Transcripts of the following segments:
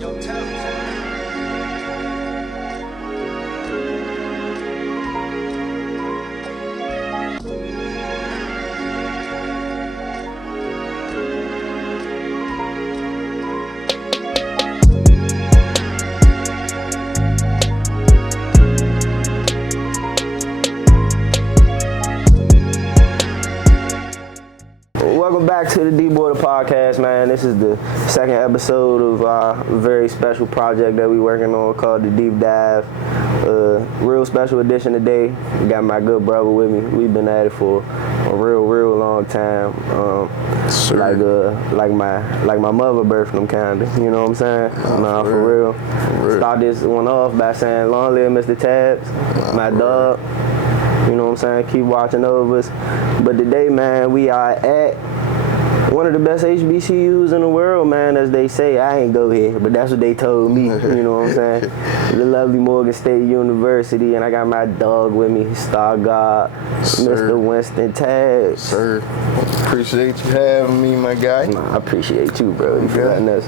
Welcome back to the D-Boy Podcast, man. This is the second episode of our very special project that we're working on called the Deep Dive. Real special edition today. Got my good brother with me. We've been at it for a real long time. Like my mother birthed them kinda. You know what I'm saying? Nah, for real. Start this one off by saying, long live Mr. Tabbs, my dog. You know what I'm saying? Keep watching over us. But today, man, we are at one of the best HBCUs in the world, man, as they say. I ain't go here, but that's what they told me. You know what I'm saying? The lovely Morgan State University, and I got my dog with me, Star God, Mr. Wynston Tabbs. Sir, appreciate you having me, my guy. I appreciate you, bro. You letting us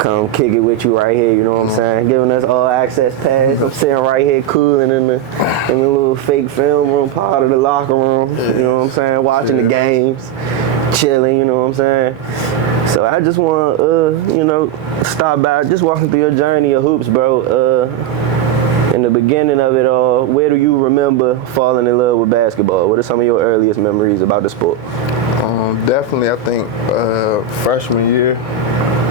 come kick it with you right here. You know what I'm saying? Giving us all access pass. I'm sitting right here cooling in the little fake film room part of the locker room. You know what I'm saying? Watching the games. Chilling, you know what I'm saying? So I just want to, start by just walking through your journey of hoops, bro. In the beginning of it all, where do you remember falling in love with basketball? What are some of your earliest memories about the sport? Definitely, I think freshman year,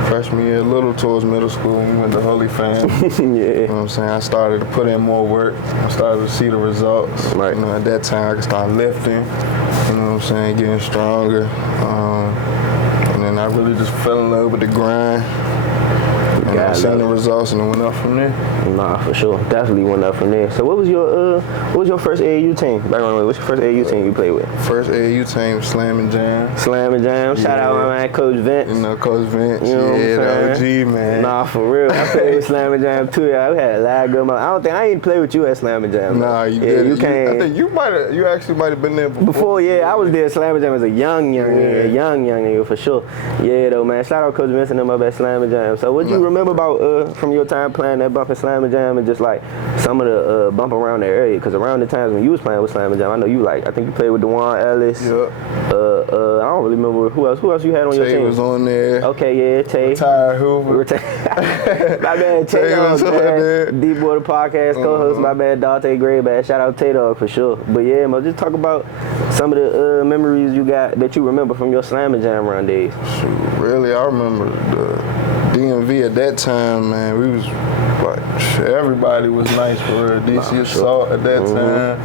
a little towards middle school, we went to Holy Family. Yeah. You know what I'm saying? I started to put in more work. I started to see the results. Right. You know, at that time, I could start lifting. You know what I'm saying? Getting stronger. And then I really just fell in love with the grind. And I seen the results and it went up from there. Nah, for sure. Definitely went up from there. So what was your first AAU team? What's your first AAU team you played with? First AAU team, Slam and Jam. Slam and Jam. Shout out my man, Coach Vince. You know, Coach Vince. You know the OG, man. Nah, for real. I played with Slam and Jam too. Yeah, we had a lot of good moments. I ain't play with you at Slam and Jam. Nah, you did. You came. I think you actually might have been there before. I was there at Slam and Jam as a young nigga for sure. Yeah, though, man. Shout out Coach Vince and them up at Slam and Jam. So what do you remember about from your time playing that bump and Slam and Jam and just like some of the bump around the area? Because around the times when you was playing with Slam and Jam, I know I think you played with DeJuan Ellis. Yep. I don't really remember who else you had on your team. Tay was on there. Okay, yeah, Tay. Retired Hoover. My man, Tay was on there. D-Boy the Podcast co-host, my man, Dante Graybad. Shout out Tay Dog for sure. But yeah, man, just talk about some of the memories you got that you remember from your Slam and Jam run days. Shoot, really, I remember the DMV at that time, man. We was like, everybody was nice for her. DC Assault at that time.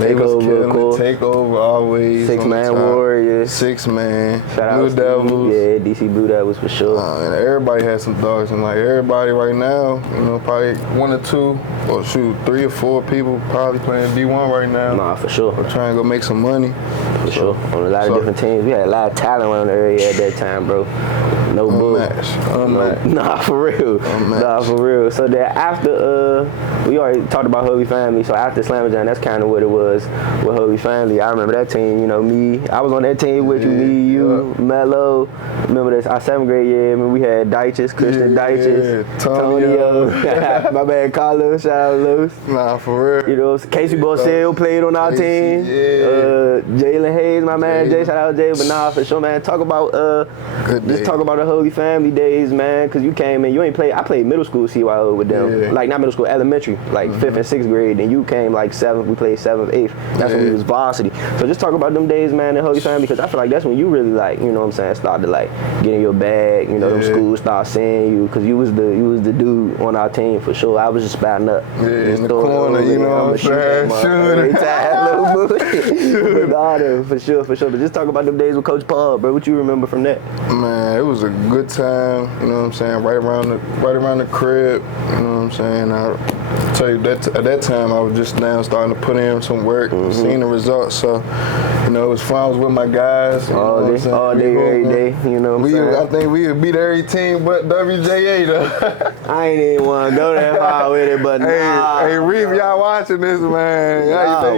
They was killing Takeover always. 6-Man Warriors. 6-Man. Shout out Blue Devils. Yeah, DC Blue Devils for sure. And everybody had some dogs, and like everybody right now, probably 1 or 2, or 3 or 4 people probably playing D1 right now. Nah, for sure. Or trying to go make some money. For sure. On a lot of different teams. We had a lot of talent around the area at that time, bro. No bull. Unmatched. Nah, for real. Unmatched. Nah, for real. So then after, we already talked about Holy Family, so after Slam and Jam, that's kind of what it was with Holy Family. I remember that team, me. I was on that team with you, Mello. Remember this, our 7th grade year, we had Dyches, Christian Dyches, Tonio. My man Carlos, shout out Los. Nah, for real. Casey Borsell played on our team. Yeah. Jalen Hayes, my man Jay, shout out Jay. But nah, for sure, man, talk about, talk about the Holy Family days, man, because you came in, you ain't played, I played middle school CYO with them. Yeah. Like, not middle school, elementary, like 5th and 6th grade, and you came like 7th, we played 7th, 8th. That's when we was varsity. So just talk about them days, man, in Holy Family, because I feel like that's when you really started to get in your bag, them schools start seeing you, because you was the dude on our team for sure. I was just spouting up. Yeah, in the corner, you know what I'm saying? For sure. But just talk about them days with Coach Paul, bro. What you remember from that? Man, it was a good time, you know what I'm saying, right around the crib, you know what I'm saying. I tell you, at that time, I was just now starting to put in in some work, seen the results. So, you know, it was fun. I was with my guys. All day, every day. You know what I'm saying? I think we would beat every team but WJA, though. I ain't even want to go that far with it, but Hey, Reeve, y'all watching this, man.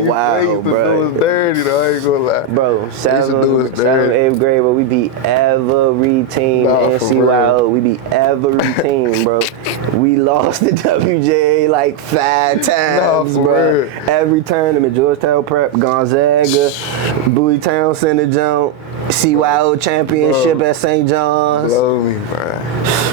Wow, bro. It was dirty, though. I ain't gonna lie. Bro, 7th, 8th grade, but we beat every team in CYO. We beat every team, bro. We lost the WJA like 5 times, bro. Every tournament, Georgetown Prep, Gonzaga, Bowie Town Center Jump, CYO Championship at St. John's. Blow me, bro.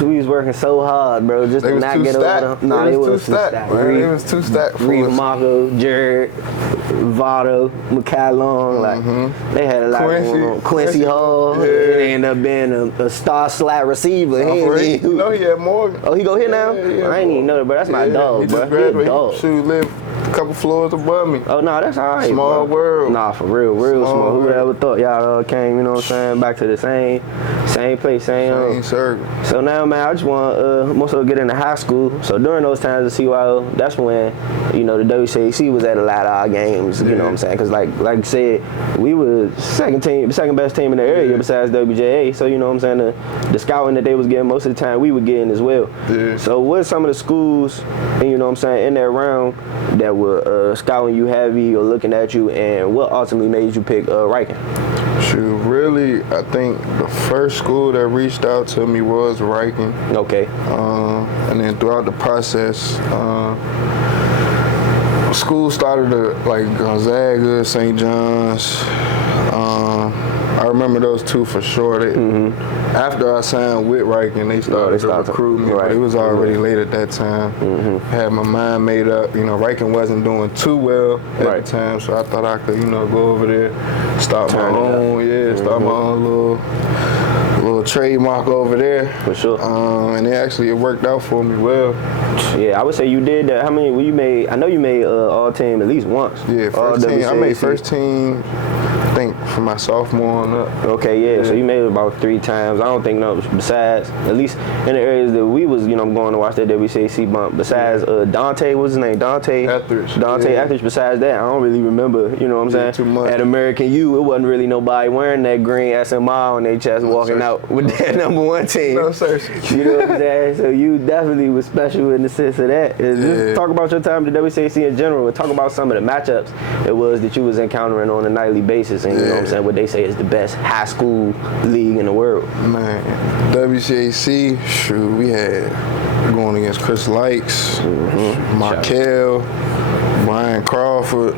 We was working so hard, bro, just to not get over them. Nah, it was too stacked. It was too stacked. Reeve, Marco, Jared, Votto, McCallum, like they had a lot going on. Quincy Hall, he ended up being a star slot receiver. He had more. Oh, he go here now? Yeah, I ain't even know that, bro. That's my dog, bro. He a dog. Shoot, live a couple floors above me. Oh, no, that's all right, Small bro. world. Nah, for real small. Who would ever thought y'all came, you know what I'm saying, back to the same place, same circle. So now, man, I just want to more so get into high school. So during those times of CYO, that's when, you know, the WCAC was at a lot of our games, you know what I'm saying? Because like I said, we were second best team in the area besides WJA. So, you know what I'm saying, the scouting that they was getting most of the time, we were getting as well. Yeah. So what some of the schools, you know what I'm saying, in that round that were scouting you heavy or looking at you, and what ultimately made you pick Riken? Shoot, really, I think the first school that reached out to me was Riken. Okay. And then throughout the process, school started like Gonzaga, St. John's. I remember those two for sure. After I signed with Riken, they started to recruit me, but it was already late at that time. Had my mind made up. You know, Riken wasn't doing too well at the time, so I thought I could, you know, go over there, start my own little trademark over there. For sure. And it worked out for me well. Yeah, I would say you did that. How many? Well, you made. I know you made all team at least once. Yeah, first team. I made first team. I think for my sophomore on up. Okay, yeah. So you made it about 3 times. I don't think besides, at least in the areas that we was, you know, going to watch that WCAC bump. Besides Dante, what's his name? Dante Etheridge. Besides that, I don't really remember. You know what I'm saying? Too much. At American U, it wasn't really nobody wearing that green SMI on their chest, walking out with that #1 team. No, sir. You know what I'm saying? So you definitely was special in the sense of that. Just talk about your time at the WCAC in general, and talk about some of the matchups it was that you was encountering on a nightly basis, and you know what I'm saying, what they say is the best high school league in the world. Man, WCAC, shoot, we had going against Chris Likes, Markel, Brian Crawford.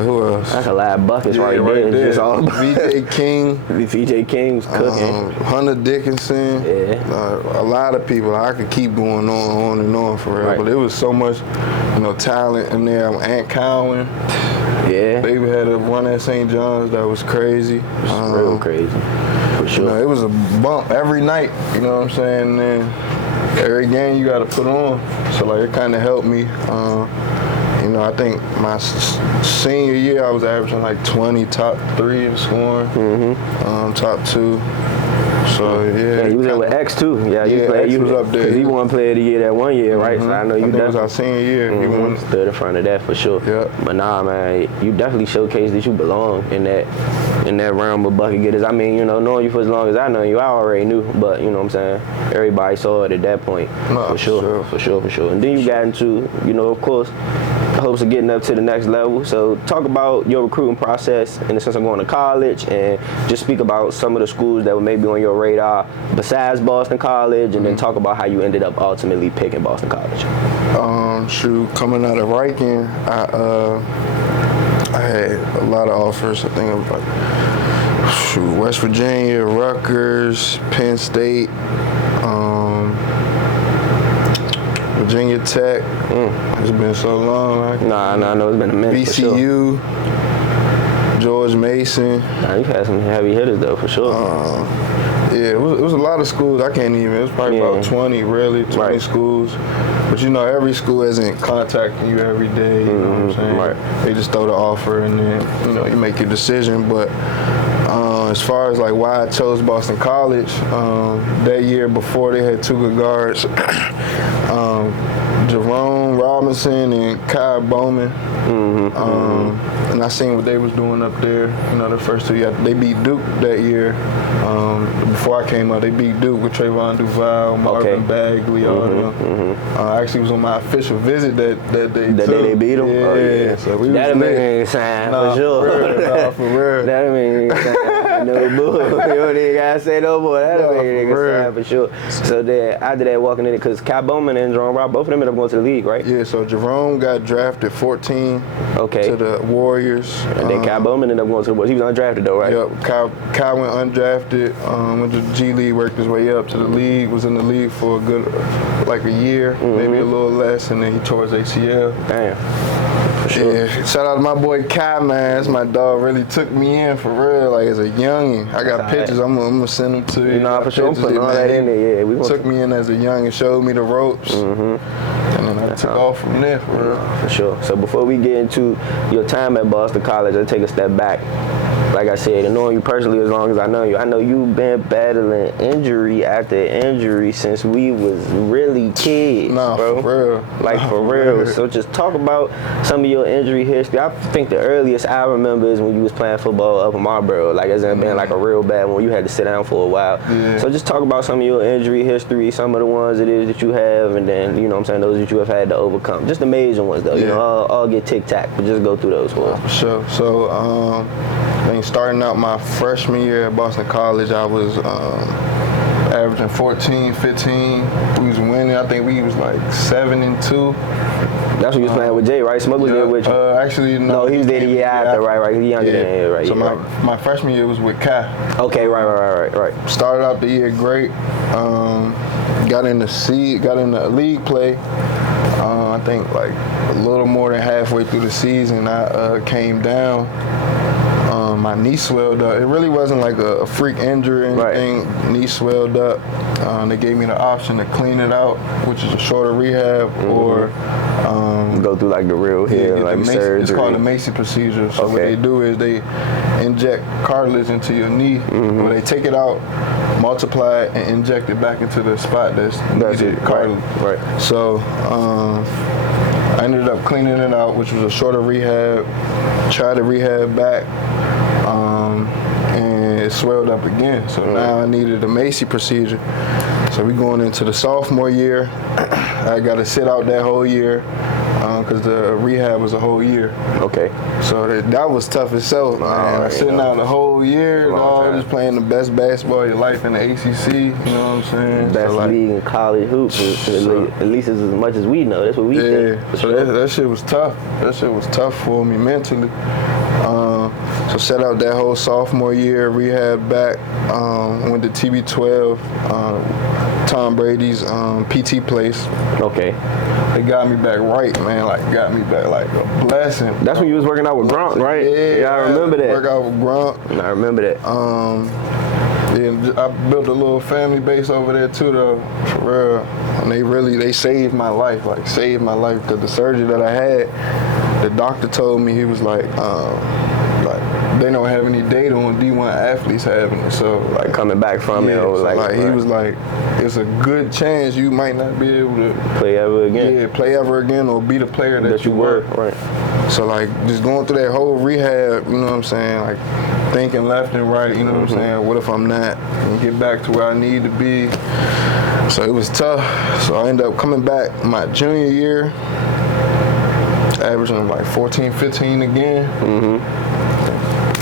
Who else? That's a lot of buckets right there. Just all VJ King. VJ King was cooking. Hunter Dickinson. Yeah. A lot of people. I could keep going on and on for real. But there was so much, you know, talent in there. Ant Cowan. Yeah. They had a run at St. John's that was crazy. Real crazy. For sure. You know, it was a bump every night, you know what I'm saying? And then every game you got to put on. So, like, it kind of helped me. You know, I think my senior year, I was averaging like 20, top 3 in scoring, top 2. So, yeah. You was there with X, too. Yeah, X was up there. Because he won Player of the Year that 1 year, right? So I know you definitely. It was our senior year. He won. Stood in front of that for sure. Yeah. But nah, man, you definitely showcased that you belong in that realm of bucket getters. I mean, you know, knowing you for as long as I know you, I already knew. But, you know what I'm saying, everybody saw it at that point. For sure. And then you got into, you know, of course, hopes of getting up to the next level. So talk about your recruiting process in the sense of going to college, and just speak about some of the schools that were maybe on your radar besides Boston College, and then talk about how you ended up ultimately picking Boston College. Coming out of Riken, I had a lot of offers. I think of like West Virginia, Rutgers, Penn State, Virginia Tech. It's been so long. Right? Nah, I know it's been a minute. VCU, George Mason. Nah, you've had some heavy hitters though, for sure. Yeah, it was a lot of schools. I can't even. It was probably about 20, really, 20 schools. But you know, every school isn't contacting you every day. You know what I'm saying? They just throw the offer, and then you know you make your decision. But As far as like why I chose Boston College, that year before they had 2 good guards, Jerome Robinson and Kai Bowman. And I seen what they was doing up there. You know, the first 2 years they beat Duke that year. Before I came out, they beat Duke with Trayvon Duval, Marvin Bagley, all them. I actually was on my official visit that day. That day they beat them? Yeah. Oh, yeah. So we That'll was make lit. me sign Nah, for sure. For real. That'll make me sign. No bull. You don't even gotta say no more. That'll make me sign for sure. So then after that, walking in it, because Kai Bowman and Jerome Rob, both of them ended up going to the league, right? Yeah, so Jerome got drafted 14 to the Warriors. And then Kai Bowman ended up going to the Warriors. He was undrafted though, right? Yep, Kai went undrafted, went to the G League, worked his way up to the league, was in the league for a good, like a year, maybe a little less, and then he tore his ACL. Damn. Sure. Yeah, shout out to my boy Kai, man. That's my dog. Really took me in for real, like as a youngin'. I got pictures. I'm gonna send them to you. Nah, for sure. I'm putting all that in there. Yeah, took me in as a youngin', showed me the ropes, and then I took off from there for real. For sure. So before we get into your time at Boston College, I'll take a step back. Like I said, and knowing you personally as long as I know you've been battling injury after injury since we was really kids, bro. For real. Like, for real. So just talk about some of your injury history. I think the earliest I remember is when you was playing football up in Marlboro. Like, it's been like a real bad one. You had to sit down for a while. Yeah. So just talk about some of your injury history, some of the ones it is that you have, and then, you know what I'm saying, those that you have had to overcome. Just the major ones, though. You know, I'll get tic-tac, but just go through those for us. For sure. So, starting out my freshman year at Boston College, I was averaging 14, 15. We was winning. I think we was like 7-2. That's when you was playing with Jay, right? Smoke was there with you. Actually, no. He was there the year after, right? He younger than him, right? So my freshman year was with Kai. Okay, right. Started out the year great. Got in the league play. I think like a little more than halfway through the season, I came down. My knee swelled up. It really wasn't like a freak injury or anything. Right. Knee swelled up. They gave me the option to clean it out, which is a shorter rehab, or go through like the real heal, like surgery. It's called the Macy procedure. So what they do is they inject cartilage into your knee, where they take it out, multiply it, and inject it back into the spot that's needed cartilage. Right. So I ended up cleaning it out, which was a shorter rehab. Tried to rehab back, and it swelled up again. So now I needed a Macy procedure. So we going into the sophomore year. I got to sit out that whole year because the rehab was a whole year. Okay. So that was tough itself, man. Sitting out the whole year, just playing the best basketball of your life in the ACC. You know what I'm saying? Best league in college hoops. At least as much as we know. That's what we think. So that shit was tough. That shit was tough for me mentally. So set out that whole sophomore year, rehab back, went to TB12, Tom Brady's PT place. Okay. They got me back right, man. Like, got me back like a blessing. That's when you was working out with Gronk, right? Yeah, I remember that. Work out with Gronk. I remember that. I built a little family base over there too, though, for real. And they saved my life, because the surgery that I had, the doctor told me, he was like they don't have any data on D1 athletes having it, so like coming back from it, or he was like, it's a good chance you might not be able to play ever again. Yeah, play ever again, or be the player that you were. Right. So like just going through that whole rehab, you know what I'm saying, like thinking left and right, you know what I'm saying. What if I'm not and get back to where I need to be? So it was tough. So I ended up coming back my junior year, averaging like 14, 15 again.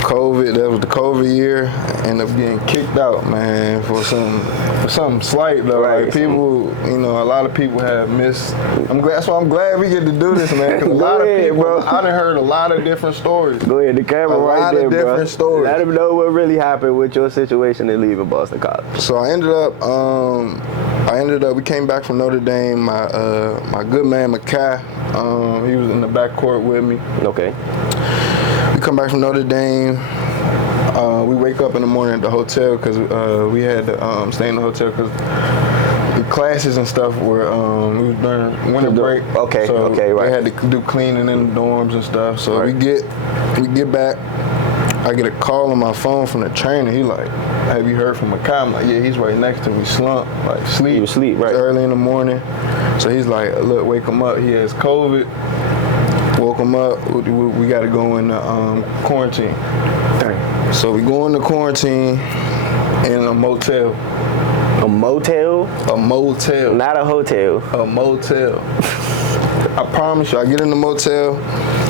COVID, that was the COVID year. Ended up getting kicked out, man, for something slight though. Right. Like people, a lot of people have missed. That's why I'm glad we get to do this, man. Cause a lot of people, bro. I done heard a lot of different stories. Go ahead, the camera right there, bro. A lot of different stories. Let them know what really happened with your situation in leaving Boston College. So I ended up, we came back from Notre Dame. My good man Mackay, he was in the backcourt with me. Okay. We come back from Notre Dame. We wake up in the morning at the hotel because we had to stay in the hotel because the classes and stuff were we was during winter break. Okay. So right. We had to do cleaning in the dorms and stuff. So we get back. I get a call on my phone from the trainer. He like, have you heard from Makai? I'm like, yeah, he's right next to me, slumped, like sleep. He was asleep, right? Early in the morning. So he's like, look, wake him up. He has COVID. Woke him up. We got to go in quarantine. Dang. So we go into quarantine in a motel. A motel? A motel. Not a hotel. A motel. I promise you, I get in the motel.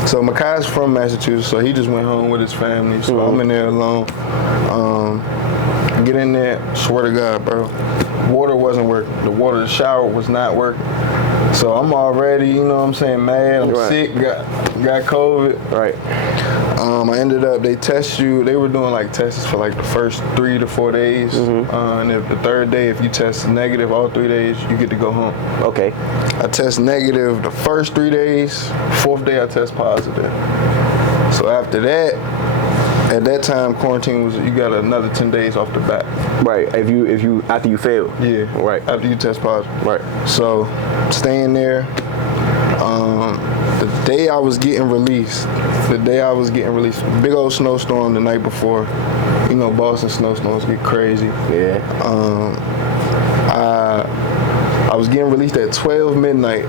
So Makai's from Massachusetts, so he just went home with his family. So I'm in there alone. Get in there, swear to God, bro. Water wasn't working. The shower was not working. So I'm already, you know what I'm saying, mad. I'm sick, got COVID. Right. I ended up, they test you, they were doing like tests for like the first 3 to 4 days. And if the third day, if you test negative all 3 days, you get to go home. Okay. I test negative the first 3 days, fourth day I test positive. So after that, at that time, quarantine was, you got another 10 days off the bat. Right, if you after you fail. Yeah. Right. After you test positive. Right. So, staying there, the day I was getting released, big old snowstorm the night before. You know, Boston snowstorms get crazy. Yeah. I was getting released at 12 midnight.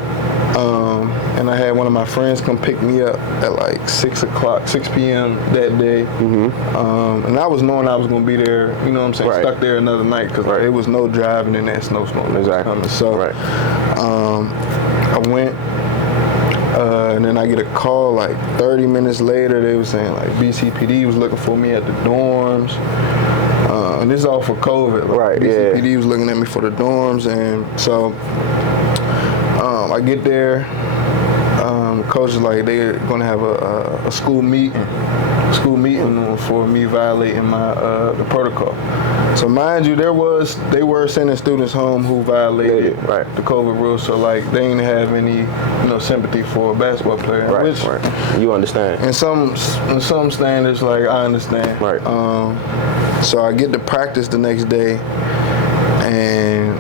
And I had one of my friends come pick me up at like 6 p.m. that day. And I was knowing I was going to be there, you know what I'm saying, stuck there another night because there was no driving in that snowstorm. Exactly. So I went, and then I get a call like 30 minutes later. They were saying like BCPD was looking for me at the dorms. And this is all for COVID. Like, BCPD was looking at me for the dorms. And so I get there. Coach is like, they're gonna have a school meeting for me violating my the protocol. So mind you, they were sending students home who violated the COVID rules. So like they didn't have any sympathy for a basketball player. Which, you understand? In some standards, like I understand. Right. So I get to practice the next day, and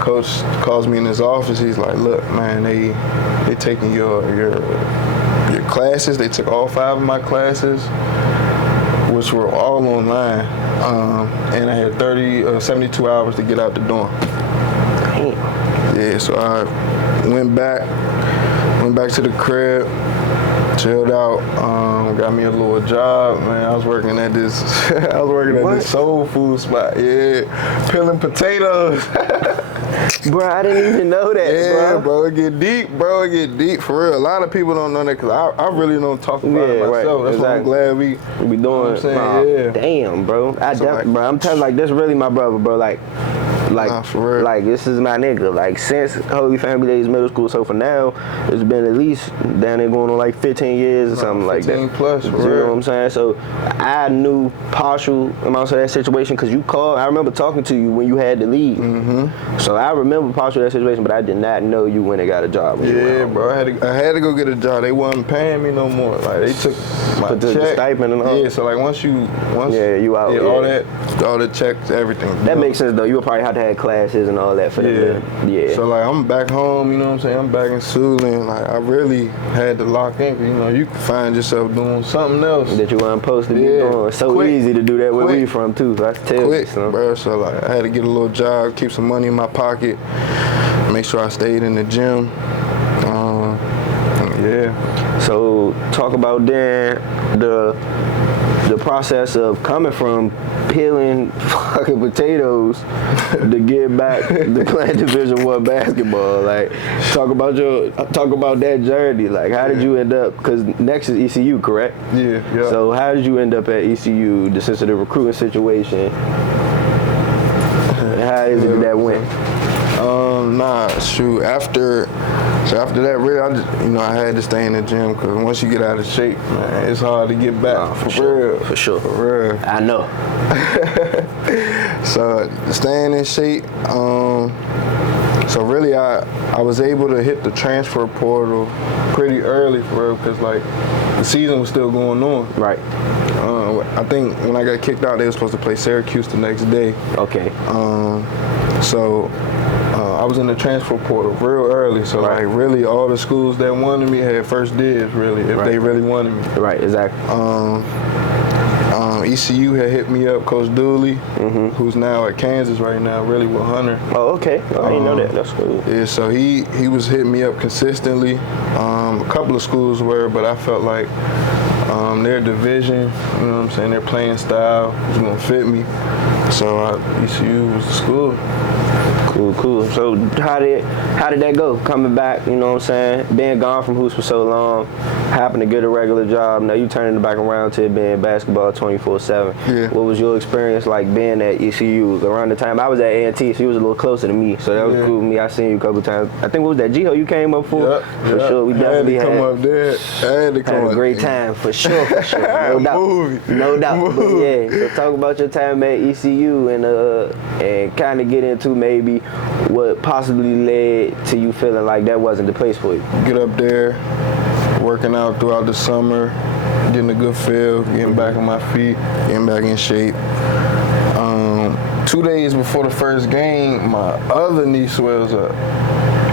coach calls me in his office. He's like, look, man, they taking your classes. They took all 5 of my classes, which were all online, and I had 72 hours to get out the dorm. Yeah, so I went back to the crib, chilled out, got me a little job, man. I was working at this this soul food spot, peeling potatoes. Bro, I didn't even know that, bro. It get deep, for real. A lot of people don't know that because I really don't talk about it myself. That's why I'm glad we be doing. Damn, bro. Bro, I'm telling you, like, this really my brother, bro. Like, for real. Like, this is my nigga. Like, since Holy Family Days middle school, so for now, it's been at least down there going on like 15 years or something like that. 15 plus, for real. You know what I'm saying? So I knew partial amounts of that situation because you called. I remember talking to you when you had to leave. So I remember partial of that situation, but I did not know you when they got a job. Bro. I had to go get a job. They wasn't paying me no more. Like, they took my check. The stipend and all. Yeah, so like once you out. All the checks, everything. That makes sense though. You would probably have to have classes and all that for them. So like I'm back home, you know what I'm saying? I'm back in Siouxland. Like I really had to lock in. You can find yourself doing something else that you weren't supposed to be doing. So easy to do that where we from too. So I tell you, bro. So like I had to get a little job, keep some money in my pocket, make sure I stayed in the gym. So talk about then the process of coming from peeling fucking potatoes to get back to playing Division I basketball. Like, talk about that journey. Like, how did you end up? Because next is ECU, correct? Yeah. So how did you end up at ECU? The sense of the recruiting situation. How is it that went? After that, really, I had to stay in the gym because once you get out of shape, man, it's hard to get back. For sure. I know. So staying in shape. So really, I was able to hit the transfer portal pretty early for real because like the season was still going on. Right. I think when I got kicked out, they were supposed to play Syracuse the next day. Okay. So I was in the transfer portal real early. So like really all the schools that wanted me had first dibs really, if they really wanted me. Right, exactly. ECU had hit me up, Coach Dooley, who's now at Kansas right now, really with Hunter. Oh, okay. I didn't know that. That's cool. Yeah, so he was hitting me up consistently. A couple of schools were, but I felt like their division, you know what I'm saying, their playing style was going to fit me. So ECU was the school. Cool. So how did that go? Coming back, you know what I'm saying? Being gone from hoops for so long, happened to get a regular job. Now you turning it back around to being basketball 24/7. Yeah. What was your experience like being at ECU around the time? I was at A&T, so you was a little closer to me, so that was cool with me. I seen you a couple times. I think what was that G-Ho you came up for? Yep. For sure. We definitely had to come up there. Had a great time for sure. No doubt. No doubt. But yeah, so talk about your time at ECU and kind of get into maybe what possibly led to you feeling like that wasn't the place for you. Get up there, working out throughout the summer, getting a good feel, getting back on my feet, getting back in shape. 2 days before the first game, my other knee swells up.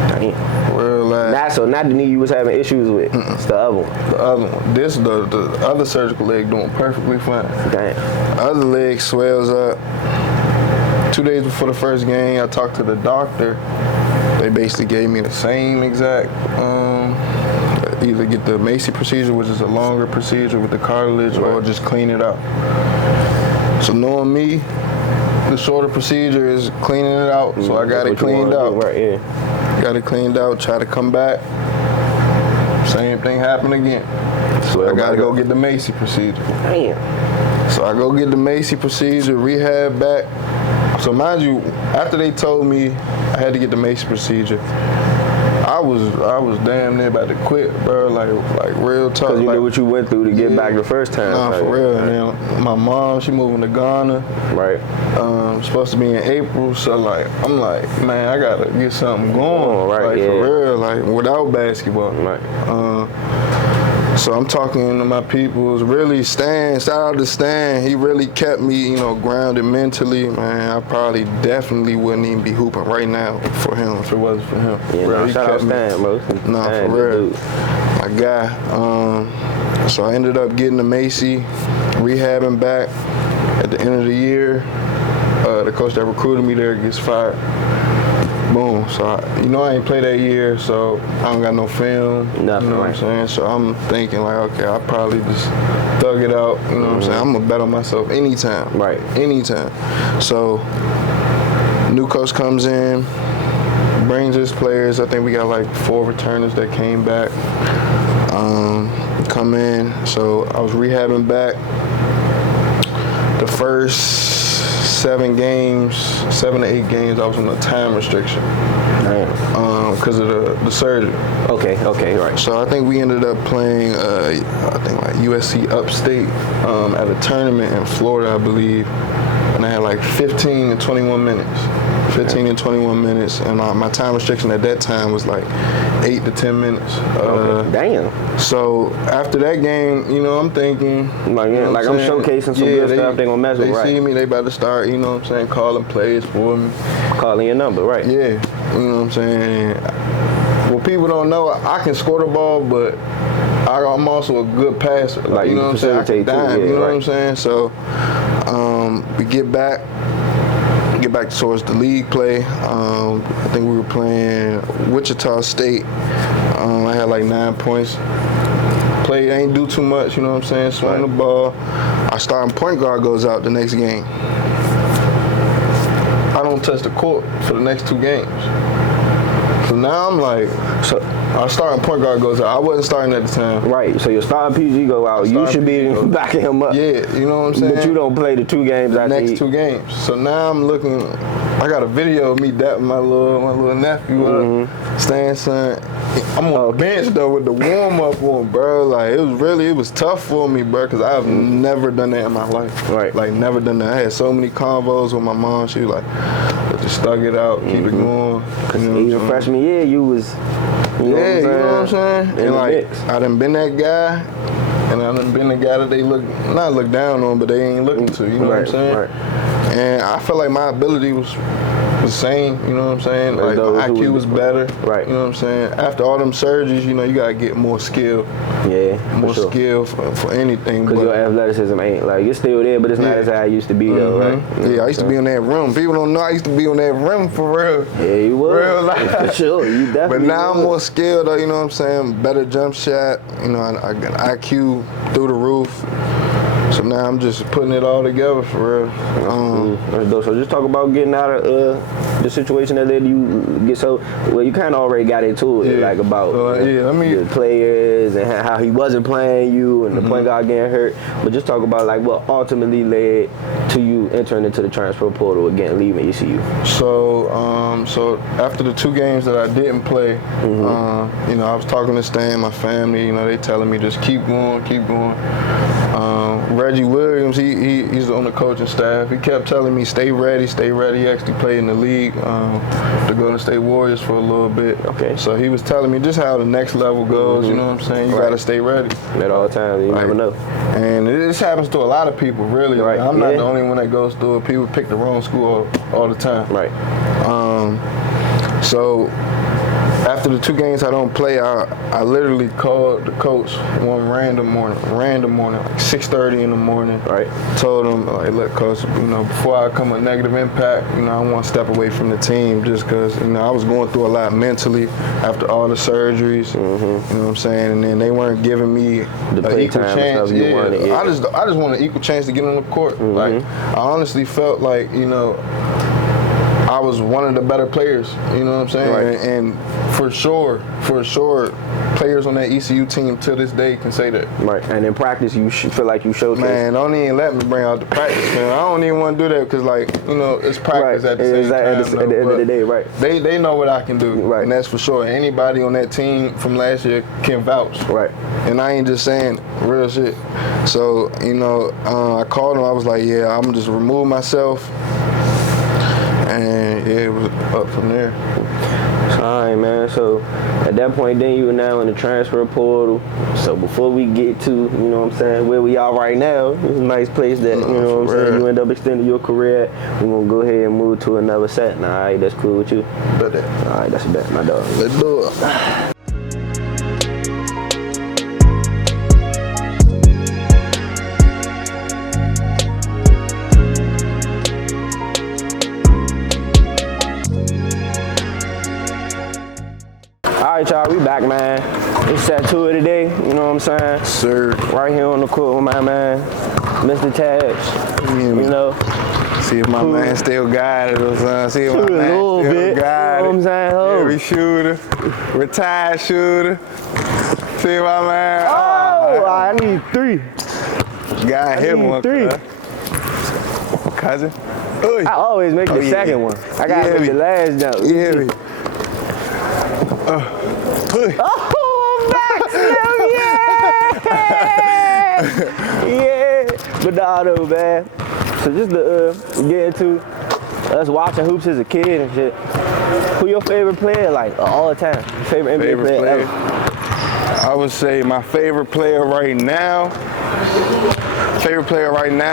Damn. Real life. Not the knee you was having issues with. It's the other one. The other one. This the other surgical leg doing perfectly fine. Damn. The other leg swells up. 2 days before the first game, I talked to the doctor. They basically gave me the same exact, either get the Macy procedure, which is a longer procedure with the cartilage, or just clean it out. So knowing me, the shorter procedure is cleaning it out, so I got it cleaned out. Right, yeah. Got it cleaned out, try to come back. Same thing happened again. So I gotta go get the Macy procedure. Damn. So I go get the Macy procedure, rehab back. So mind you, after they told me I had to get the Macy procedure, I was damn near about to quit, bro. Like real tough. Because you knew what you went through to get back the first time. Nah, for real. And then my mom, she moving to Ghana. Right. Supposed to be in April, so I'm like, man, I gotta get something going. Right. Like for real, like without basketball. Right. So I'm talking to my peoples, really Stan, shout out to Stan. He really kept me, grounded mentally, man. I probably definitely wouldn't even be hooping right now for him if it wasn't for him. Yeah, bro, shout out Stan, bro. Nah, for real. My guy. So I ended up getting the Macy, rehabbing back at the end of the year. The coach that recruited me there gets fired. Boom. So, I ain't play that year, so I don't got no film. Nothing, you know what I'm saying? So I'm thinking like, okay, I probably just thug it out. You know what I'm saying? I'm going to bet on myself anytime. Right. Anytime. So, new coach comes in, brings his players. I think we got like 4 returners that came back. Come in. So I was rehabbing back. The first 7 to 8 games, I was on a time restriction because of the surgery. Okay, right. So I think we ended up playing, USC Upstate at a tournament in Florida, I believe, and I had like 15 and 21 minutes. 15 and 21 minutes, and my time restriction at that time was like 8 to 10 minutes. Damn. So after that game, I'm thinking, like I'm showcasing some good stuff. They gonna mess with, right? They see me, they about to start, calling plays for me, calling your number, right? Yeah, you know what I'm saying. What people don't know, I can score the ball, but I'm also a good passer. Like, you know what I'm saying? I can dime, you know what I'm saying? So we get back towards the league play. I think we were playing Wichita State. I had like 9 points. Played, ain't do too much, you know what I'm saying? Swing the ball. Our starting point guard goes out the next game. I don't touch the court for the next 2 games. So now I'm like, our starting point guard goes out. I wasn't starting at the time. Right, so your starting PG go out. You should be backing him up. Yeah, you know what I'm saying? But you don't play the 2 games the next 2 games. So now I'm looking, I got a video of me dapping my little nephew up, Stan son. I'm on the bench though with the warm up on, bro. Like it was tough for me, bro, because I've never done that in my life. Right. Like never done that. I had so many convos with my mom. She was like, just thug it out, keep it going. Because even freshman year, you was, you know what I'm saying? And like, mix. I done been that guy, and I done been the guy that they not look down on, but they ain't looking to, you know what I'm saying? Right. And I felt like my ability was the same, you know what I'm saying? Like my IQ was better. Right. You know what I'm saying? After all them surgeries, you know, you gotta get more skill. Yeah. More skill for anything. Because your athleticism ain't, like, it's still there, but it's not as high it used to be, though, right? Yeah, I used to be on that rim. People don't know I used to be on that rim for real. Yeah, you was. Real life. For sure, you definitely But now was. I'm more skilled, though, you know what I'm saying? Better jump shot, you know, I got IQ through the roof. So now I'm just putting it all together for real. That's dope. So just talk about getting out of the situation that led you get so, well, you kind of already got into it, like about the players and how he wasn't playing you and the point guard getting hurt. But just talk about like what ultimately led to you entering into the transfer portal again, leaving ECU. So after the 2 games that I didn't play, you know, I was talking to Stan, my family, you know, they telling me just keep going, keep going. Reggie Williams, he's on the coaching staff. He kept telling me, stay ready, stay ready. He actually played in the league, the Golden State Warriors for a little bit. Okay. So he was telling me just how the next level goes, you know what I'm saying? You gotta stay ready. At all times, you never know. And this happens to a lot of people, really. Right. I'm not the only one that goes through it. People pick the wrong school all the time. Right. So after the 2 games I don't play, I literally called the coach one random morning, like 6:30 in the morning. Right. Told him, like, look, coach, you know, before I come a negative impact, you know, I want to step away from the team just because, you know, I was going through a lot mentally after all the surgeries. You know what I'm saying? And then they weren't giving me the equal chance. You wanted, I just want an equal chance to get on the court. Like, I honestly felt like, you know, I was one of the better players, you know what I'm saying? Right. And for sure, players on that ECU team to this day can say that. Right, and in practice, you feel like you showcase. Man, don't even let me bring out the practice, man. I don't even want to do that because, like, you know, it's practice at the same time. At the end of the day, right. They know what I can do, right. And that's for sure. Anybody on that team from last year can vouch. Right. And I ain't just saying real shit. So, you know, I called him. I was like, yeah, I'm just remove myself. And yeah, it was up from there. All right, man. So at that point, then you were now in the transfer portal. So before we get to, you know what I'm saying, where we are right now, it's a nice place that, you know what I'm saying, you end up extending your career at. We're going to go ahead and move to another set. Now, all right, that's cool with you? Bet that. All right, that's a bet, my dog. Let's do it. All right, y'all, we back, man. It's set 2 of the day, you know what I'm saying? Sir. Right here on the court with my man, Mr. Tabbs. You know? See if my man still got it or something. See if my man still got it. You know what I'm saying? Every shooter, retired shooter. See if my man. Oh, I need 3. Got hit one. 3. Cousin. I always make the second one. I gotta make the last jump. You hear me? Oh, Maxwell, yeah! Yeah! But nah, though, man. So just to get into us watching hoops as a kid and shit, who your favorite player, like, all the time? Favorite NBA player ever? I would say my favorite player right now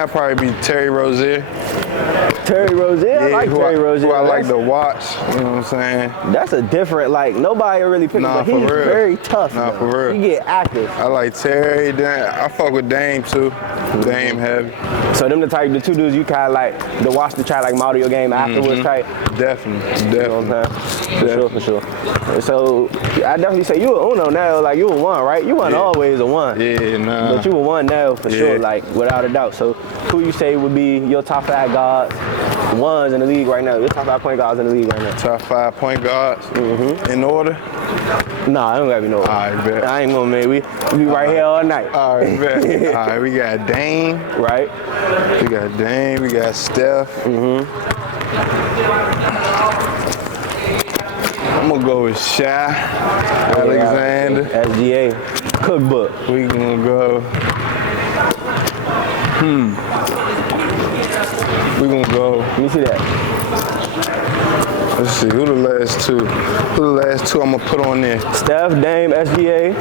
probably be Terry Rozier. Terry Rozier? I like Terry Rozier. Who I like to watch, you know what I'm saying? That's a different, like, nobody really picked him, but he's very tough. Nah, for real. He get active. I like Terry. I fuck with Dame, too. Dame heavy. So them the 2 dudes you kind of like to watch to try like model your game afterwards type? Definitely. You know what I'm saying? For sure. So I definitely say you a Uno now, like you a 1, right? You weren't always a 1. Yeah, nah. But you a 1 now for sure, like without a doubt. So who you say would be your top 5 guards, 1s in the league right now? Your top 5 point guards in the league right now? Top 5 point guards in order? Nah, I don't gotta be no order. All right, bet. I ain't gonna, man. We be right here all night. All right, bet. All right, we got Dame. Right. We got Dame. We got Steph. I'm gonna go with Shy, Alexander. SGA. Cookbook. We gonna go. We gonna go. Let me see that. Let's see, who the last 2? Who the last 2 I'm gonna put on there? Steph, Dame, SGA.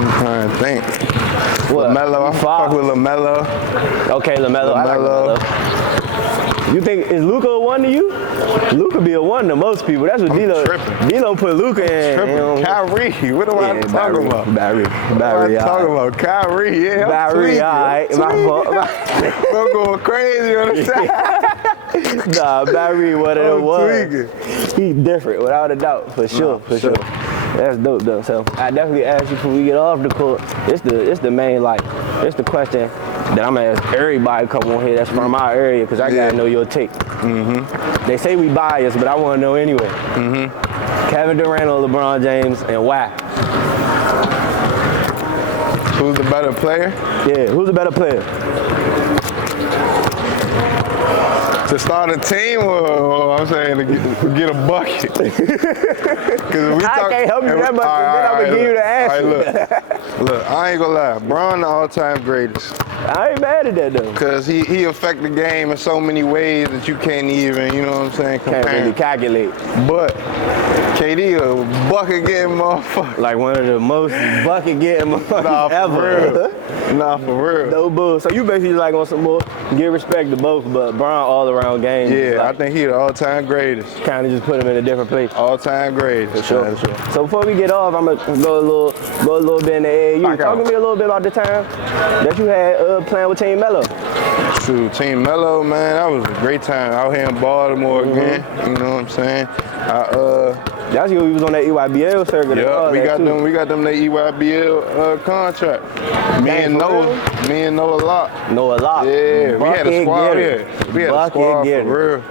I'm trying to think. What? LaMelo. I fuck with LaMelo. Okay, LaMelo. I like LaMelo. You think, is Luka a 1 to you? Luka be a 1 to most people. That's what D-Lo put Luka in. Kyrie, what am I talking about? Barry, What am I talking about? Kyrie, yeah. Barry, all right. My fault. I'm going crazy on the side. Nah, Barry, what it was. He different, without a doubt, for sure. That's dope though. So I definitely ask you before we get off the court. It's the main, like, it's the question that I'm gonna ask everybody come on here that's from our area, because I gotta know your take. They say we biased, but I wanna know anyway. Kevin Durant or LeBron James, and why? Who's the better player? Yeah, who's the better player? To start a team, or I'm saying to get a bucket? I can't help you that much, then I'm gonna give you the answer. Look, I ain't gonna lie. Bron the all-time greatest. I ain't mad at that though. Because he affect the game in so many ways that you can't even, you know what I'm saying, compare. Can't really calculate. But KD a bucket getting motherfucker. Like one of the most bucket getting motherfuckers ever. Nah, for real. No bull. So you basically like on some more give respect to both, but Bron all around game. Yeah, like, I think he the all-time greatest. Kind of just put him in a different place. All-time greatest. For sure. So before we get off, I'm gonna go a little bit in the air. You talk to me a little bit about the time that you had playing with Team Melo. Shoot, Team Melo, man, that was a great time out here in Baltimore again. You know what I'm saying? That's you. We was on that EYBL circuit. Yeah, we got them the EYBL contract. Me and Noah Locke. Noah Locke. Yeah, we had a squad here. We had a squad for real.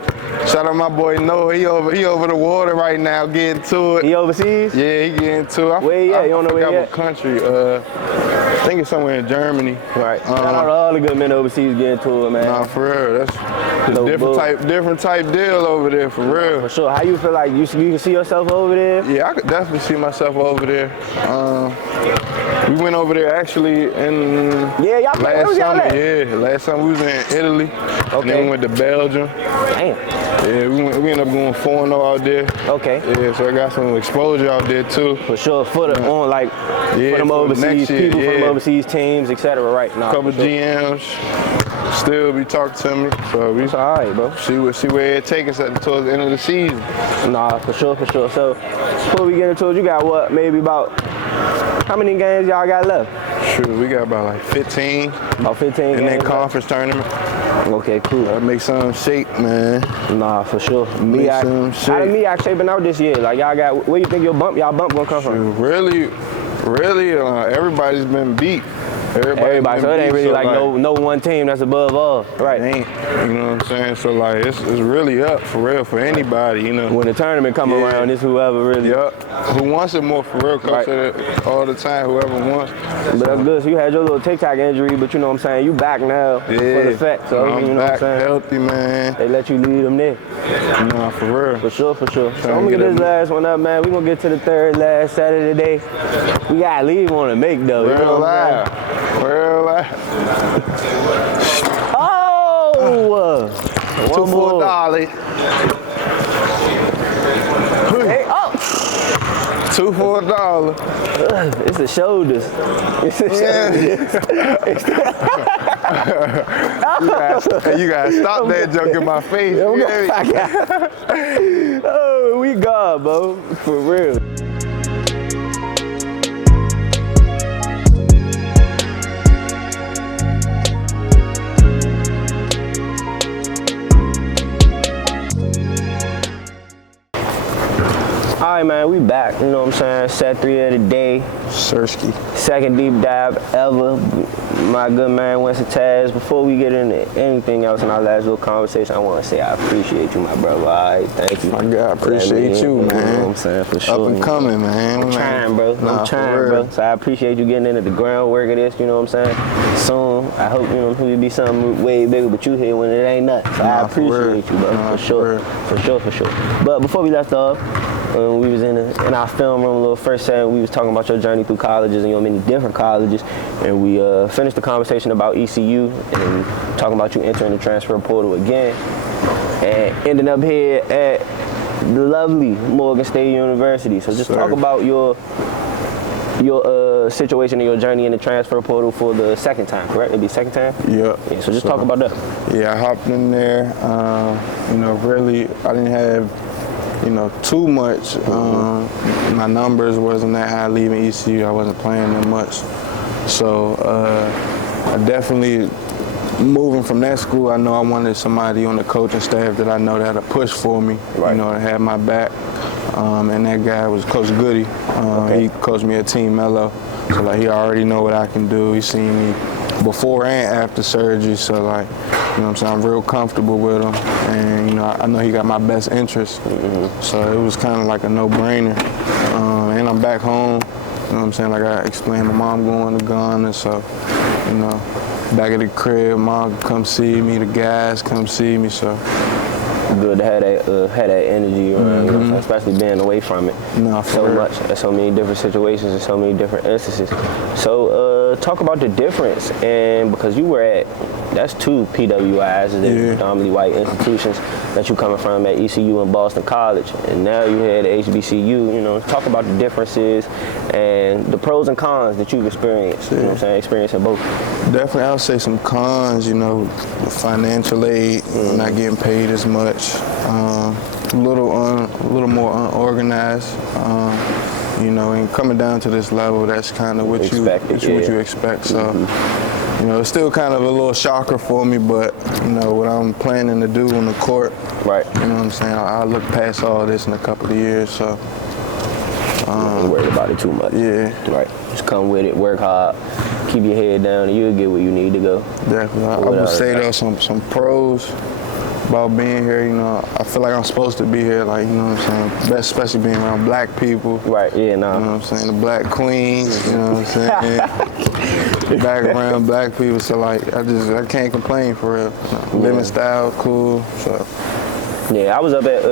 Shout out my boy Noah. He over the water right now, getting to it. He overseas? Yeah, he getting to it. Where he at? You don't know where he at? What country? I think it's somewhere in Germany. Right. Shout out to all the good men overseas getting to it, man. Nah, for real. That's a different type deal over there, for real. For sure. How you feel like you can see yourself over there? Yeah, I could definitely see myself over there. We went over there actually in last summer. Yeah, last summer we was in Italy. Okay. And then we went to Belgium. Damn. Yeah, we ended up going 4-0 out there. Okay. Yeah, so I got some exposure out there too. For sure, for them overseas people from overseas teams, etc. Right now. Couple GMs still be talking to me, so we all right, bro. See where it takes us towards the end of the season. Nah, for sure. So before we get into it, you got what? Maybe about how many games y'all got left? Shoot, we got about like 15. About 15 games. And then conference tournament. Okay, cool. Gotta make some shape, man. Nah, for sure. How did MEAC shaping out this year? Like y'all got, where you think y'all bump gonna come from? Really, everybody's been beat. Everybody, so it ain't really like no one team that's above all. Right. It ain't, you know what I'm saying? So like it's really up for real for anybody, you know. When the tournament come around, it's whoever really. Yup. Who wants it more for real, comes to it all the time, whoever wants. But that's good. So you had your little TikTok injury, but you know what I'm saying? You back now for the fact. So I'm you know back, what I'm saying? healthy, man. They let you lead them there. Nah, for real. For sure. So I'm gonna get this last one up, man. We gonna get to the third last Saturday today. We gotta leave on a make though. Real you know live. Real live. Oh! 2 for $1. Hey, oh! 2 for $1. It's the shoulders. You gotta stop that joke in my face. Oh, we gone, bro. For real. All right, man, we back. You know what I'm saying? Set 3 of the day. Sersky. Second deep dive ever. My good man, Wynston Tabbs. Before we get into anything else in our last little conversation, I want to say I appreciate you, my brother. All right, thank you. My God, I appreciate you, man. You know what I'm saying? For sure. Up and coming, man. I'm trying, bro. I'm trying, bro. So I appreciate you getting into the groundwork of this, you know what I'm saying? Soon, I hope, you know, it'll be something way bigger, but you here when it ain't nothing. So I appreciate you, bro. For sure. But before we left off, when we was in our film room a little first set, we was talking about your journey through colleges and your many different colleges, and we finished the conversation about ECU and talking about you entering the transfer portal again and ending up here at the lovely Morgan State University. So just talk about your your situation and your journey in the transfer portal for the second time, correct? It'd be second time? Yeah. Yeah, so just talk about that. Yeah, I hopped in there. You know, really, I didn't have, you know, too much. My numbers wasn't that high leaving ECU. I wasn't playing that much. So I definitely, moving from that school, I know I wanted somebody on the coaching staff that I know that would push for me, right. You know, to have my back. And that guy was Coach Goody. Okay. He coached me at Team Mello. So, like, he already know what I can do. He seen me before and after surgery. So, like, you know what I'm saying, I'm real comfortable with him. And, you know, I know he got my best interest. So it was kind of like a no-brainer. And I'm back home. You know what I'm saying? Like I explained, my mom going to Ghana. So, you know, back at the crib, mom come see me, the guys come see me. So good to have that energy around, you know, especially being away from it so much. There's so many different situations and so many different instances. So talk about the difference, and because you were at, that's two PWIs, predominantly white institutions that you coming from at ECU and Boston College, and now you had HBCU. You know, talk about the differences and the pros and cons that you've experienced. You know what I'm saying, experiencing both. Definitely, I would say some cons. You know, financial aid, not getting paid as much. A little more unorganized, you know, and coming down to this level, that's kind of what you expect. So, you know, it's still kind of a little shocker for me, but you know what I'm planning to do on the court. Right. You know what I'm saying? I'll look past all this in a couple of years. So. Don't worry about it too much. Yeah. Right. Just come with it, work hard, keep your head down, and you'll get where you need to go. Definitely. I would say there's some pros about being here. You know, I feel like I'm supposed to be here, like, you know what I'm saying, best, especially being around black people. Right, yeah, nah. You know what I'm saying, the black queens, you know what I'm saying, back around black people, so like, I can't complain for real. Living style, cool, so. Yeah, I was up at,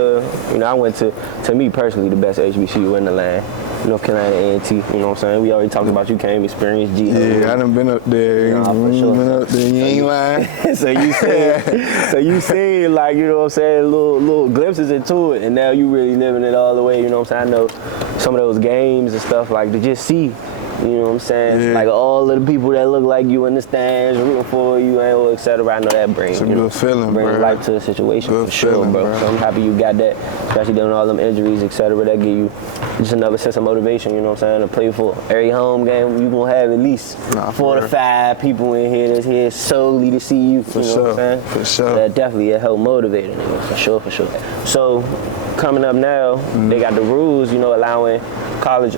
you know, I went to me personally, the best HBCU in the land. North Carolina A&T, you know what I'm saying? We already talked about you came experience G. Yeah, I done been up there. Nah, for sure. Been up there, you ain't lying. so you seen like, you know what I'm saying, little glimpses into it, and now you really living it all the way, you know what I'm saying? I know some of those games and stuff, like, to just see, you know what I'm saying? Like all of the people that look like you in the stands, rooting for you, and et cetera. I know that brings, it's a good feeling, brings life to the situation, good for sure, feeling, bro. So I'm happy you got that, especially doing all them injuries, et cetera. That give you just another sense of motivation, you know what I'm saying? To play for every home game, you gonna have at least 4 to 5 people in here that's here solely to see you. For you know sure, what I'm saying? for sure. So that definitely help motivate a nigga, for sure. So coming up now, they got the rules, you know, allowing college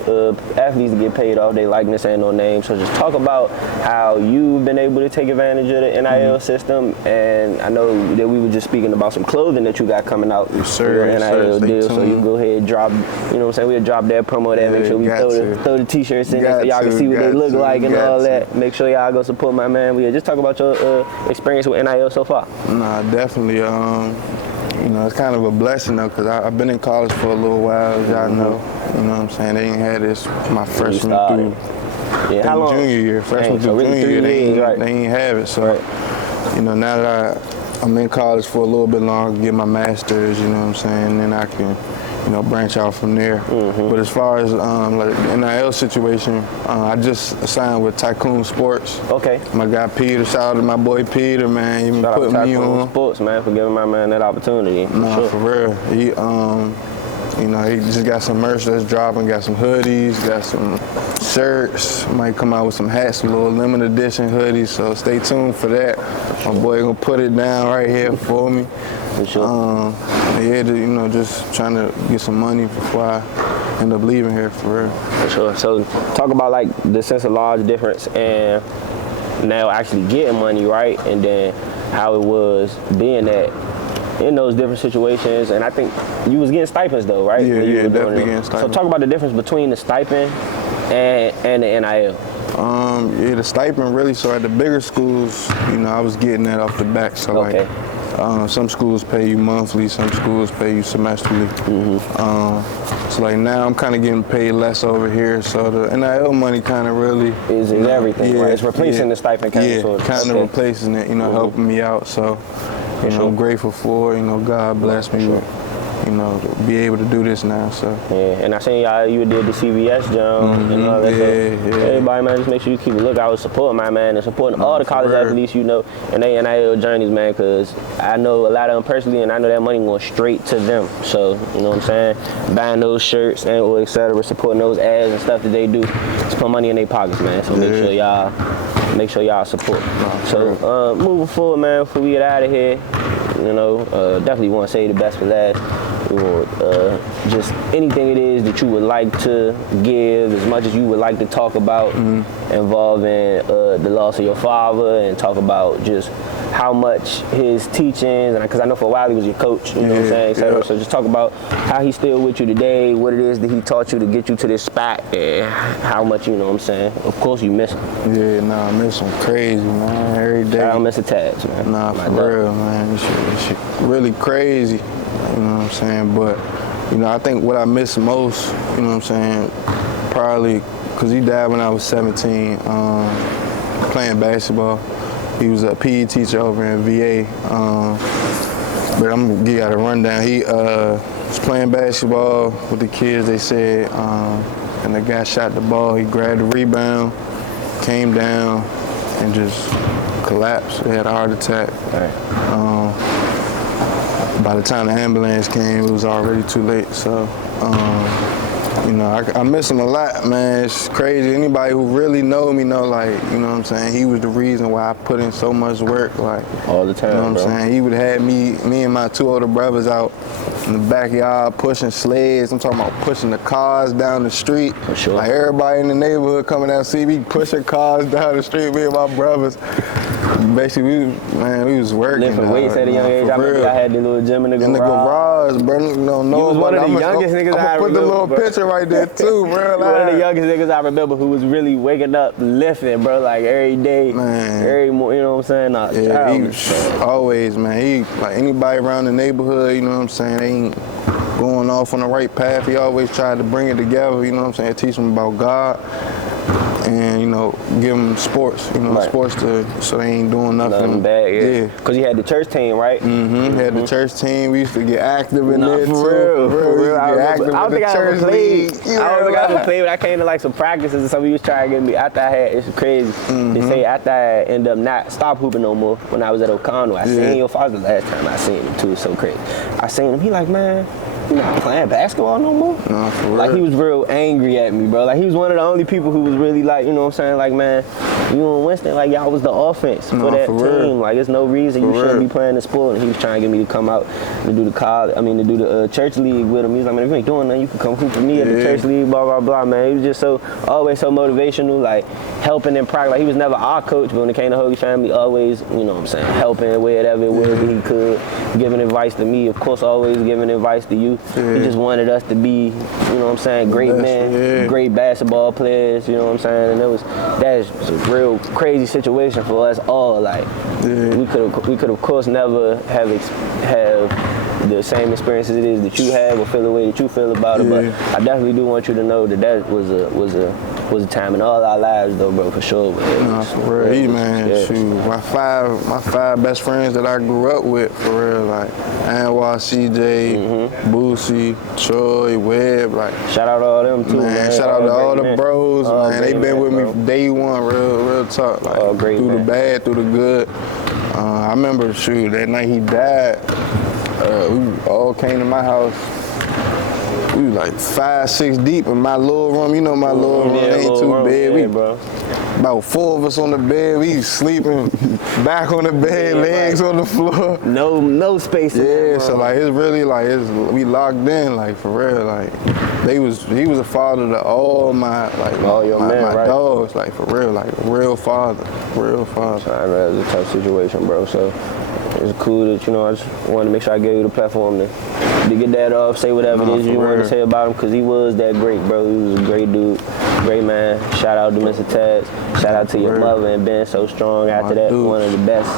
athletes to get paid off their likeness and no name. So just talk about how you've been able to take advantage of the NIL system. And I know that we were just speaking about some clothing that you got coming out for your NIL deal. So you can go ahead and drop, you know what I'm saying, we'll drop that, promo that, make sure we throw the t-shirts in there so y'all can see what they look like and all that. Make sure y'all go support my man. We just talk about your experience with NIL so far. Nah, definitely. You know, it's kind of a blessing though, because I've been in college for a little while, as y'all know. You know what I'm saying? They ain't had this my freshman through how long? junior year. Freshman through really junior year, they ain't have it. So, you know, now that I'm in college for a little bit longer, get my master's, you know what I'm saying, then I can, you know, branch out from there. But as far as like the NIL situation, I just signed with Tycoon Sports. Okay. My guy Peter, shout out to my boy Peter, man. He been putting me on. Sports, man, for giving my man that opportunity. Nah, for real. He, you know, he just got some merch that's dropping, got some hoodies, got some shirts, might come out with some hats, a little limited edition hoodies, so stay tuned for that. My boy gonna put it down right here for me. For sure. Yeah, you know, just trying to get some money before I end up leaving here, for real. For sure. So talk about like the sense of large difference and now actually getting money, right? And then how it was being that in those different situations. And I think you was getting stipends though, right? Yeah, definitely getting stipends. So talk about the difference between the stipend and the NIL. Yeah, the stipend really, so at the bigger schools, you know, I was getting that off the back. So like, some schools pay you monthly, some schools pay you semesterly. So like now I'm kind of getting paid less over here. So the NIL money kind of really is everything, right? It's replacing the stipend kind of. Kind of replacing it, you know, helping me out. So, you know, I'm grateful for it. You know, God bless me you know, to be able to do this now. So yeah, and I seen you did the CVS jump and all that stuff. Everybody, man, just make sure you keep a lookout and support my man and supporting all the college athletes, you know, and they NIL journeys, man, because I know a lot of them personally, and I know that money going straight to them. So, you know what I'm saying? Buying those shirts and or et cetera, supporting those ads and stuff that they do, just put money in their pockets, man. So make sure y'all support. So moving forward, man, before we get out of here, you know, definitely want to say the best for last. We want just anything it is that you would like to give, as much as you would like to talk about involving the loss of your father, and talk about just how much his teachings, and because I know for a while he was your coach, you know what I'm saying, etc. So just talk about how he's still with you today, what it is that he taught you to get you to this spot, and how much, you know what I'm saying. Of course you miss him. Yeah, nah, I miss him crazy, man, every day. Shout out Mr. Tabbs, man. Nah, for real, man. This shit really crazy, you know what I'm saying. But, you know, I think what I miss most, you know what I'm saying, probably because he died when I was 17, playing basketball. He was a PE teacher over in VA, but I'm gonna give you a rundown. He was playing basketball with the kids, they said, and the guy shot the ball. He grabbed the rebound, came down, and just collapsed. He had a heart attack. By the time the ambulance came, it was already too late. So, you know, I miss him a lot, man. It's crazy. Anybody who really know me know, like, you know what I'm saying, he was the reason why I put in so much work, like, all the time, you know what I'm saying? He would have me and my two older brothers out in the backyard pushing sleds. I'm talking about pushing the cars down the street. For sure. Like, everybody in the neighborhood coming out to see me pushing cars down the street, me and my brothers. Basically, we was working. Lifting weights at a young age. I remember I had the little gym in the garage. In the garage, bro. You don't know. He was one of the youngest niggas I remember. I'm gonna put the little picture right there too, bro. One of the youngest niggas I remember who was really waking up lifting, bro, like every day, every morning. You know what I'm saying? Yeah, he was always, man. He like anybody around the neighborhood. You know what I'm saying? They ain't going off on the right path. He always tried to bring it together. You know what I'm saying? Teach them about God. And, you know, give them sports, you know, sports so they ain't doing nothing bad, yeah. Because he had the church team, right? He had the church team. We used to get active in there, too. For real. I don't think I ever played. I don't think I ever played, but I came to, like, some practices and stuff. He was trying to get me. After I had, it's crazy. They say after I ended up not stop hooping no more, when I was at O'Connell, I seen your father the last time I seen him, too. It's so crazy. I seen him. He like, man, you not playing basketball no more? No, for real. Like, he was real angry at me, bro. Like, he was one of the only people who was really like, you know what I'm saying? Like, man, you and Wynston, like, y'all was the offense for that team. Real. Like, there's no reason you shouldn't be playing the sport. And he was trying to get me to come out and do the church league with him. He's like, man, if you ain't doing nothing, you can come hoop with me at the church league, blah, blah, blah, man. He was just always so motivational, like, helping in practice. Like, he was never our coach, but when it came to Hoagie family, always, you know what I'm saying, helping wherever it was that he could, giving advice to me, of course, always giving advice to you. He just wanted us to be, you know what I'm saying, great men, great basketball players, you know what I'm saying, and that's a real crazy situation for us all. Like, we could of course never have the same experiences it is that you have or feel the way that you feel about it, but I definitely do want you to know that was a time in all our lives, though, bro, for sure. No, for real, shoot. My five best friends that I grew up with, for real, like Anwar, CJ, Boosie, Troy, Webb, like. Shout out to all them too, man. Shout out to all the bros, man. They been with me from day one, real talk, like through the bad, through the good. I remember, shoot, that night he died. We all came to my house. We was like 5, 6 deep in my little room. You know my little room ain't too big. About 4 of us on the bed. We sleeping back on the bed, legs on the floor. No space in there. Yeah, so like it's really like we locked in, like for real. Like he was a father to all my dogs, like for real, like real father. I know it's a tough situation, bro. So it's cool that, you know, I just wanted to make sure I gave you the platform to get that off, say whatever it is you wanted to say about him, because he was that great, bro. He was a great dude, great man. Shout out to Mr. Tabbs. Shout out to your mother and being so strong after that. One of the best,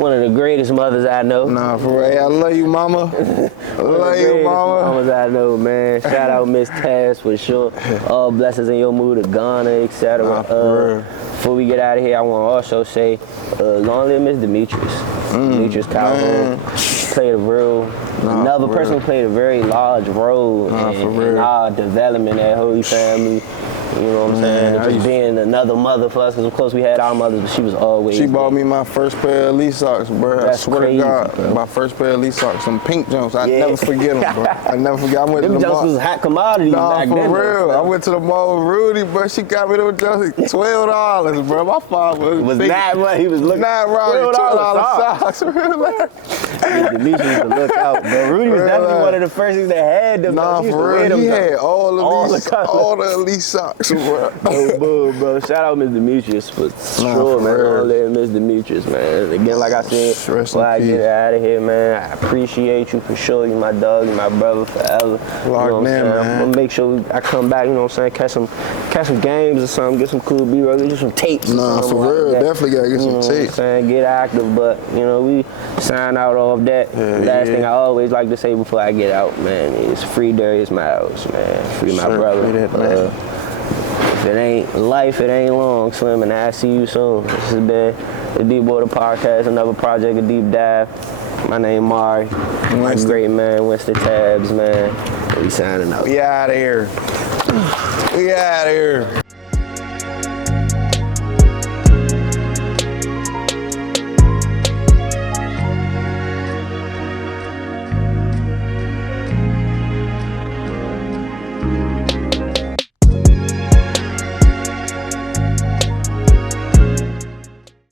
one of the greatest mothers I know. Nah, for real. I love you, mama. I love you, mama. Mamas I know, man. Shout out Miss Tabbs for sure. All blessings in your mood to Ghana, etc. Before we get out of here, I want to also say, long live Miss Demetrius. Demetrius Calhoun. played another person who played a very large role in our development at Holy Family. You know what I'm saying? Just being another mother for us, because of course we had our mothers, but she was always She bought me my first pair of Lee socks, bro. I swear to God, bro. My first pair of Lee socks, some pink jumps. I never forget them, bro. I never forget. I went to the mall. Them was hot commodities back then. For real. I went to the mall with Rudy, bro. She got me them jumps, $12, bro. My father was not what he was looking. Not around $12 socks. Demetrius used to look out, bro. Rudy was definitely one of the first things that had them. Nah, for real. He had all the Elite socks, bro. Bro. Shout out Mr. Demetrius for sure, man. Don't let Mr. Demetrius, man. Again, like I said, before I get out of here, man, I appreciate you for sure. You my dog, you my brother forever. You know what I'm saying? I'm gonna make sure I come back, you know what I'm saying, catch some games or something, get some cool B-roll, get some tapes. Nah, for real, definitely gotta get some tapes. Get active, but you know, we sign out of that. Last thing I always like to say before I get out, man, is free Darius Miles, man. Free my brother. If it ain't life, it ain't long, Slim, and I'll see you soon. This has been the Deep Water Podcast, another project of Deep Dive. My name Mari. My great man, Wynston Tabbs, man. We signing out. We out of here.